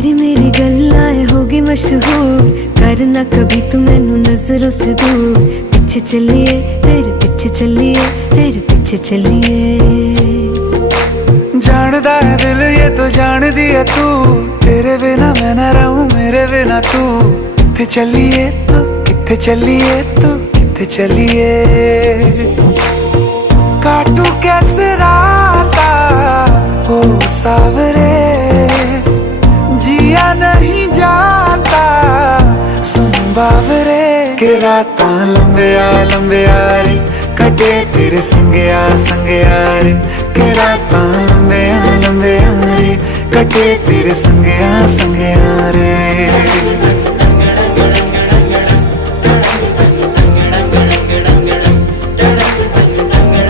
तेरी मेरी गल्लाएं होगी मशहूर, करना कभी तू मैनू नजरों से दूर। पीछे चलिए तेरे पीछे चलिए, तेरे पीछे चलिए। जानदा है दिल ये तो जान दिया तू, तेरे बिना मैं ना रहूं मेरे बिना तू। किथे चलिए तू, किथे चलिए तू, किथे चलिए। काटू कैसे राता हो सावरे, जिया नहीं जाता सुन बावरे। के राता लंबिया लंबिया रे, कटे तेरे संगया संगया रे। के राता लंबिया लंबिया रे, कटे तेरे संगया संगया रे।